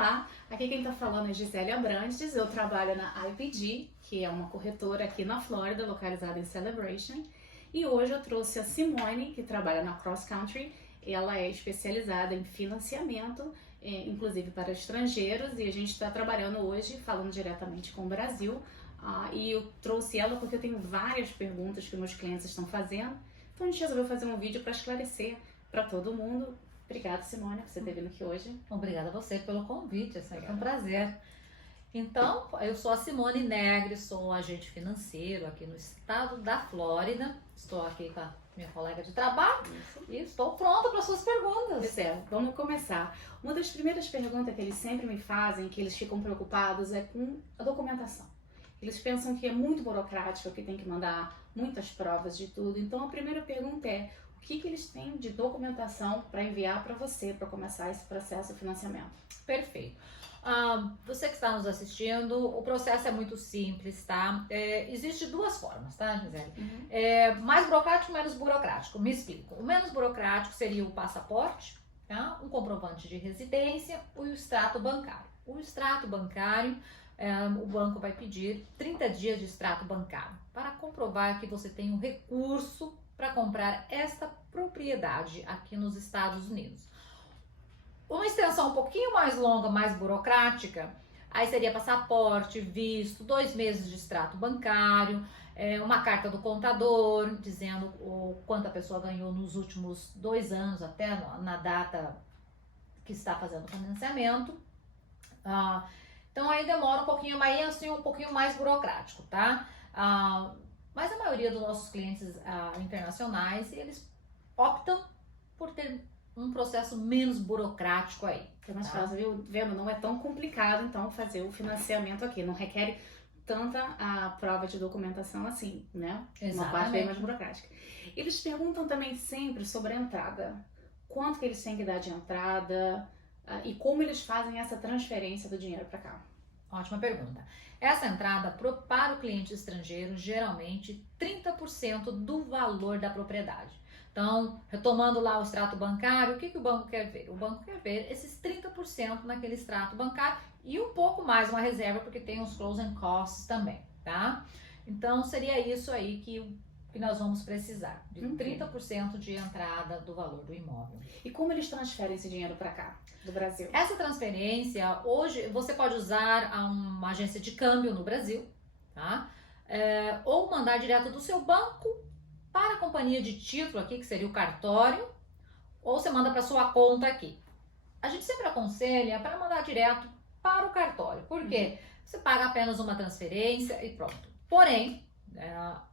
Olá, aqui quem está falando é Gisele Abrantes, eu trabalho na IPG, que é uma corretora aqui na Flórida, localizada em Celebration, e hoje eu trouxe a Simone, que trabalha na Cross Country. Ela é especializada em financiamento, inclusive para estrangeiros, e a gente está trabalhando hoje, falando diretamente com o Brasil, e eu trouxe ela porque eu tenho várias perguntas que meus clientes estão fazendo, então a gente resolveu fazer um vídeo para esclarecer para todo mundo. Obrigada, Simone, por você ter vindo aqui hoje. Obrigada a você pelo convite, é sempre um prazer. Então, eu sou a Simone Negri, sou agente financeiro aqui no estado da Flórida. Estou aqui com a minha colega de trabalho e estou pronta para suas perguntas. Pois é, vamos começar. Uma das primeiras perguntas que eles sempre me fazem, que eles ficam preocupados, é com a documentação. Eles pensam que é muito burocrático, que tem que mandar muitas provas de tudo. Então, a primeira pergunta é: o que eles têm de documentação para enviar para você para começar esse processo de financiamento? Perfeito. Você que está nos assistindo, o processo é muito simples, tá? Existe duas formas, tá, Gisele? Mais burocrático, menos burocrático. Me explico. O menos burocrático seria o passaporte, tá? Um comprovante de residência e o extrato bancário. O extrato bancário, o banco vai pedir 30 dias de extrato bancário para comprovar que você tem um recurso para comprar esta propriedade aqui nos Estados Unidos. Uma extensão um pouquinho mais longa, mais burocrática, aí seria passaporte, visto, 2 meses de extrato bancário, uma carta do contador dizendo o quanto a pessoa ganhou nos últimos 2 anos, até na data que está fazendo o financiamento. Então aí demora um pouquinho, mas assim um pouquinho mais burocrático, tá? Mas a maioria dos nossos clientes internacionais, eles optam por ter um processo menos burocrático aí. É mais fácil, viu? Vendo? Não é tão complicado, então, fazer o financiamento aqui. Não requer tanta a prova de documentação assim, né? Exatamente. Uma parte bem mais burocrática. Eles perguntam também sempre sobre a entrada. Quanto que eles têm que dar de entrada e como eles fazem essa transferência do dinheiro para cá. Ótima pergunta. Essa entrada para o cliente estrangeiro, geralmente 30% do valor da propriedade. Então, retomando lá o extrato bancário, o que o banco quer ver? O banco quer ver esses 30% naquele extrato bancário e um pouco mais uma reserva, porque tem os closing costs também, tá? Então, seria isso aí que nós vamos precisar, de 30% de entrada do valor do imóvel. E como eles transferem esse dinheiro para cá, do Brasil? Essa transferência, hoje, você pode usar uma agência de câmbio no Brasil, tá? Ou mandar direto do seu banco para a companhia de título aqui, que seria o cartório, ou você manda para sua conta aqui. A gente sempre aconselha para mandar direto para o cartório, porque você paga apenas uma transferência e pronto. Porém,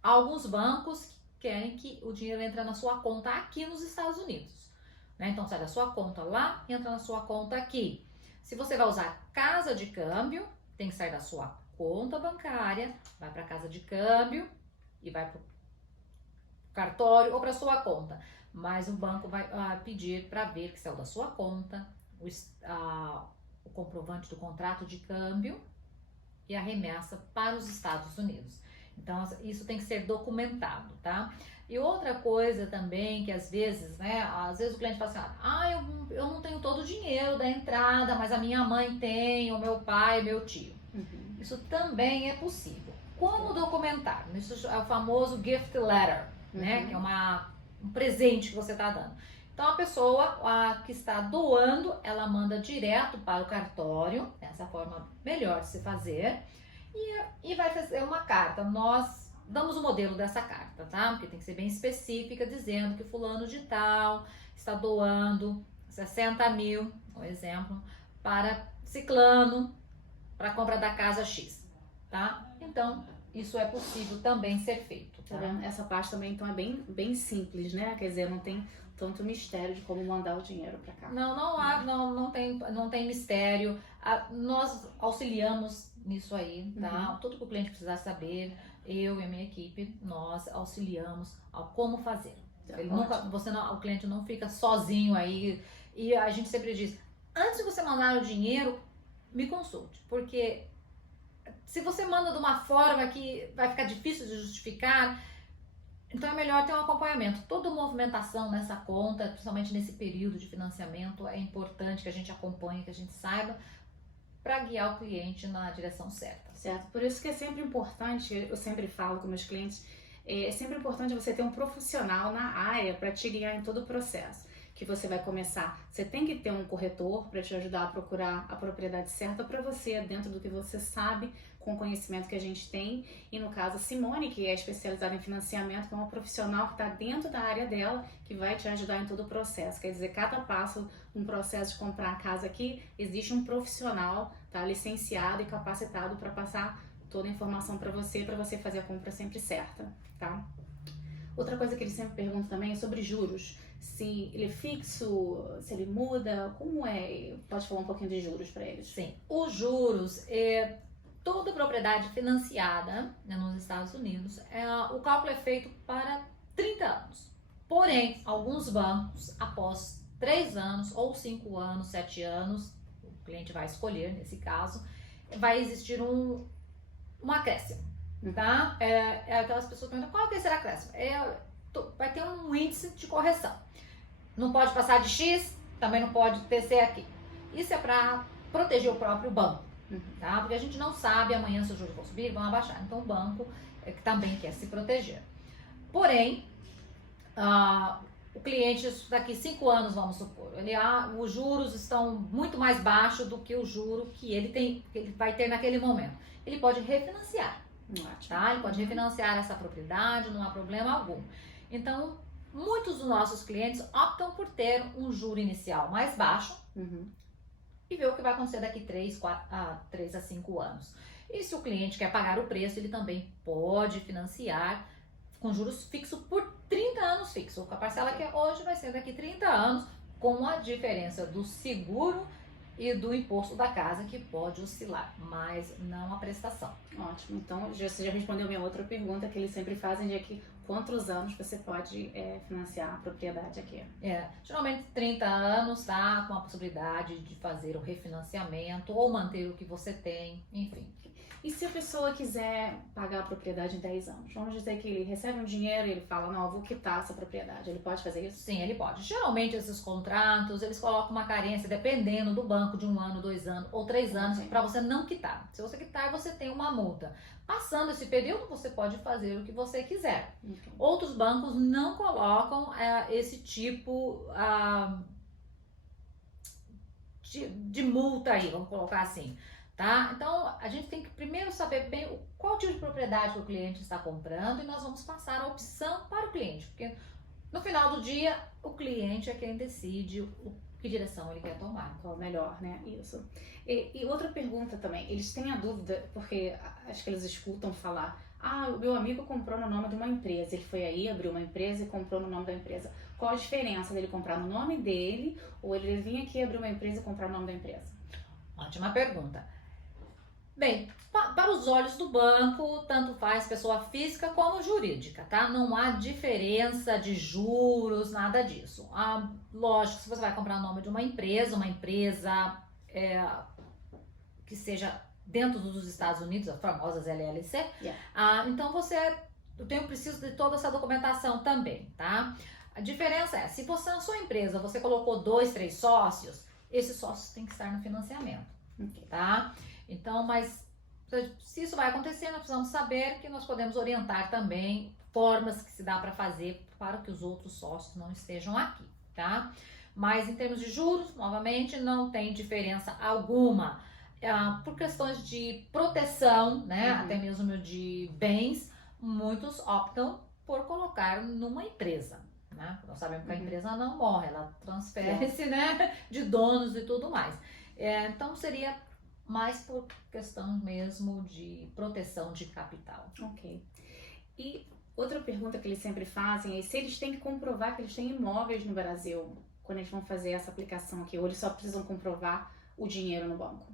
alguns bancos querem que o dinheiro entre na sua conta aqui nos Estados Unidos, né? Então sai da sua conta lá e entra na sua conta aqui. Se você vai usar casa de câmbio, tem que sair da sua conta bancária, vai para a casa de câmbio e vai para o cartório ou para sua conta, mas o banco vai pedir para ver que saiu da sua conta, o comprovante do contrato de câmbio e a remessa para os Estados Unidos. Então isso tem que ser documentado, tá? E outra coisa também que às vezes, né, às vezes o cliente fala assim, eu não tenho todo o dinheiro da entrada, mas a minha mãe tem, o meu pai, meu tio. Isso também é possível. Como documentar? Isso é o famoso gift letter, né? Que é um presente que você está dando. Então a pessoa que está doando, ela manda direto para o cartório, essa forma melhor de se fazer, e vai fazer uma carta. Nós damos o modelo dessa carta, tá? Porque tem que ser bem específica, dizendo que fulano de tal está doando 60 mil, um exemplo, para ciclano, para a compra da casa X, tá? Então, isso é possível também ser feito, tá? Essa parte também, então, é bem simples, né? Quer dizer, não tem tanto mistério de como mandar o dinheiro para cá. Não tem mistério. Nós auxiliamos nisso aí, tá? Tudo que o cliente precisar saber, eu e a minha equipe, nós auxiliamos ao como fazer. O cliente não fica sozinho aí. E a gente sempre diz, antes de você mandar o dinheiro, me consulte, porque se você manda de uma forma que vai ficar difícil de justificar, então é melhor ter um acompanhamento. Toda movimentação nessa conta, principalmente nesse período de financiamento, é importante que a gente acompanhe, que a gente saiba, para guiar o cliente na direção certa. Certo, por isso que é sempre importante, eu sempre falo com meus clientes, é sempre importante você ter um profissional na área para te guiar em todo o processo. Que você vai começar, você tem que ter um corretor para te ajudar a procurar a propriedade certa para você, dentro do que você sabe, com o conhecimento que a gente tem. E no caso, a Simone, que é especializada em financiamento, que é uma profissional que está dentro da área dela, que vai te ajudar em todo o processo. Quer dizer, cada passo um processo de comprar a casa aqui, existe um profissional, tá, licenciado e capacitado para passar toda a informação para você fazer a compra sempre certa, tá? Outra coisa que eles sempre perguntam também é sobre juros. Se ele é fixo, se ele muda, como é? Pode falar um pouquinho de juros para eles? Sim, os juros, toda propriedade financiada, né, nos Estados Unidos, o cálculo é feito para 30 anos. Porém, alguns bancos, após 3 anos, ou 5 anos, 7 anos, o cliente vai escolher nesse caso, vai existir um acréscimo, tá? Aquelas pessoas perguntam, qual que será o acréscimo? Vai ter um índice de correção. Não pode passar de X, também não pode descer aqui. Isso é para proteger o próprio banco, tá? Porque a gente não sabe amanhã se os juros vão subir, vão abaixar. Então o banco que também quer se proteger. Porém, o cliente daqui 5 anos, vamos supor, os juros estão muito mais baixos do que o juro que ele vai ter naquele momento. Ele pode refinanciar, tá? Ele pode refinanciar essa propriedade, não há problema algum. Então, muitos dos nossos clientes optam por ter um juro inicial mais baixo e ver o que vai acontecer daqui 3 a 5 anos. E se o cliente quer pagar o preço, ele também pode financiar com juros fixos por 30 anos fixo. A parcela que é hoje vai ser daqui 30 anos, com a diferença do seguro e do imposto da casa, que pode oscilar, mas não a prestação. Ótimo, então você já respondeu minha outra pergunta, que eles sempre fazem, de que quantos anos você pode financiar a propriedade aqui? Geralmente 30 anos, tá? Com a possibilidade de fazer o refinanciamento ou manter o que você tem, enfim. E se a pessoa quiser pagar a propriedade em 10 anos? Vamos dizer que ele recebe um dinheiro e ele fala, não, eu vou quitar essa propriedade. Ele pode fazer isso? Sim, ele pode. Geralmente esses contratos, eles colocam uma carência, dependendo do banco, de 1 ano, 2 anos ou 3 anos, para você não quitar. Se você quitar, você tem uma multa. Passando esse período, você pode fazer o que você quiser. Outros bancos não colocam esse tipo de multa aí, vamos colocar assim. Tá? Então, a gente tem que primeiro saber bem qual tipo de propriedade que o cliente está comprando e nós vamos passar a opção para o cliente, porque no final do dia, o cliente é quem decide que direção ele quer tomar. Qual é melhor, né? Isso. E outra pergunta também, eles têm a dúvida, porque acho que eles escutam falar, o meu amigo comprou no nome de uma empresa, ele foi aí, abriu uma empresa e comprou no nome da empresa. Qual a diferença dele comprar no nome dele ou ele vir aqui abrir uma empresa e comprar no nome da empresa? Ótima pergunta. Bem, para os olhos do banco, tanto faz pessoa física como jurídica, tá? Não há diferença de juros, nada disso. Lógico, se você vai comprar o nome de uma empresa que seja dentro dos Estados Unidos, as famosas LLC, então eu preciso de toda essa documentação também, tá? A diferença é, se você na sua empresa, você colocou 2, 3 sócios, esses sócios têm que estar no financiamento, tá? Então, mas se isso vai acontecer, nós precisamos saber que nós podemos orientar também formas que se dá para fazer para que os outros sócios não estejam aqui, tá? Mas em termos de juros, novamente, não tem diferença alguma. Por questões de proteção, né, até mesmo de bens, muitos optam por colocar numa empresa, né? Nós sabemos que a empresa não morre, ela transfere-se, né, de donos e tudo mais. Então, seria mais por questão mesmo de proteção de capital. Ok. E outra pergunta que eles sempre fazem é se eles têm que comprovar que eles têm imóveis no Brasil quando eles vão fazer essa aplicação aqui, ou eles só precisam comprovar o dinheiro no banco?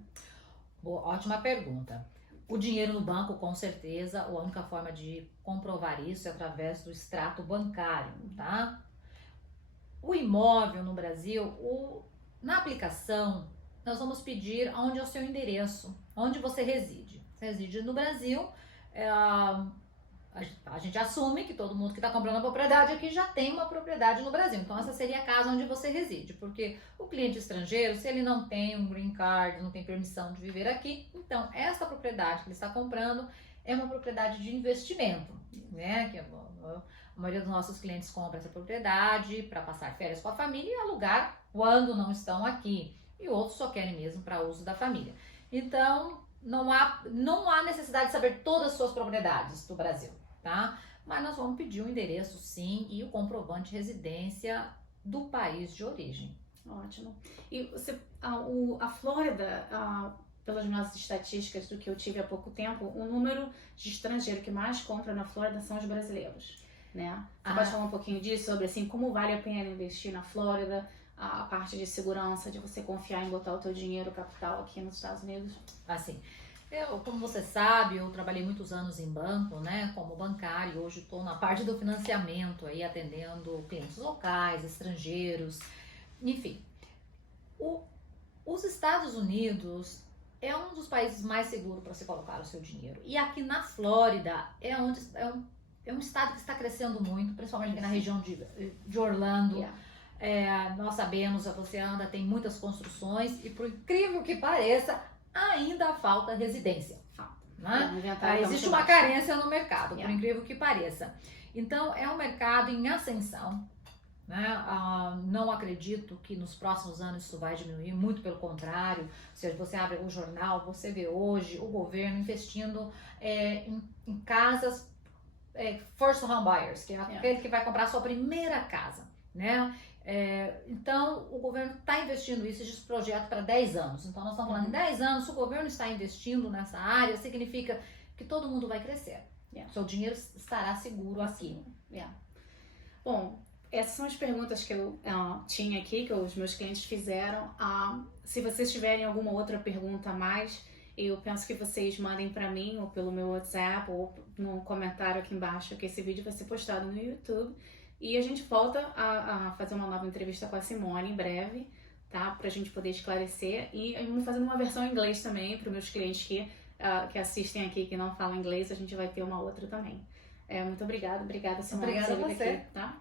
Boa, ótima pergunta. O dinheiro no banco, com certeza, a única forma de comprovar isso é através do extrato bancário, tá? O imóvel no Brasil, na aplicação, nós vamos pedir onde é o seu endereço, onde você reside. Você reside no Brasil, a gente assume que todo mundo que está comprando a propriedade aqui já tem uma propriedade no Brasil. Então, essa seria a casa onde você reside. Porque o cliente estrangeiro, se ele não tem um green card, não tem permissão de viver aqui, então essa propriedade que ele está comprando é uma propriedade de investimento, né? Que a maioria dos nossos clientes compra essa propriedade para passar férias com a família e alugar quando não estão aqui. E outros só querem mesmo para uso da família. Então, não há necessidade de saber todas as suas propriedades do Brasil, tá? Mas nós vamos pedir o endereço, sim, e o comprovante de residência do país de origem. Ótimo. E a Flórida, pelas nossas estatísticas do que eu tive há pouco tempo, o número de estrangeiros que mais compra na Flórida são os brasileiros, né? Você pode falar um pouquinho disso, sobre assim, como vale a pena investir na Flórida, a parte de segurança, de você confiar em botar o teu dinheiro, capital aqui nos Estados Unidos? Assim, como você sabe, eu trabalhei muitos anos em banco, né, como bancário. Hoje estou na parte do financiamento, aí atendendo clientes locais, estrangeiros, enfim. Os Estados Unidos é um dos países mais seguros para você colocar o seu dinheiro. E aqui na Flórida é um estado que está crescendo muito, principalmente aqui na região de Orlando. Yeah. Nós sabemos, você anda, tem muitas construções e, por incrível que pareça, ainda falta residência. Né? Existe uma carência no mercado, por incrível que pareça. Então, é um mercado em ascensão. Né? Não acredito que nos próximos anos isso vai diminuir, muito pelo contrário. Se você abre o jornal, você vê hoje o governo investindo em casas first home buyers, que é aquele que vai comprar a sua primeira casa. Né? Então, o governo está investindo isso, esse projeto para 10 anos. Então, nós estamos falando em 10 anos, se o governo está investindo nessa área, significa que todo mundo vai crescer. Seu dinheiro estará seguro aqui. Bom, essas são as perguntas que eu tinha aqui, que os meus clientes fizeram. Se vocês tiverem alguma outra pergunta a mais, eu penso que vocês mandem para mim, ou pelo meu WhatsApp, ou no comentário aqui embaixo, que esse vídeo vai ser postado no YouTube. E a gente volta a fazer uma nova entrevista com a Simone em breve, tá? Pra gente poder esclarecer. E vamos fazendo uma versão em inglês também, para os meus clientes que assistem aqui, que não falam inglês, a gente vai ter uma outra também. Muito obrigada, Simone. Obrigada a você. Aqui, tá?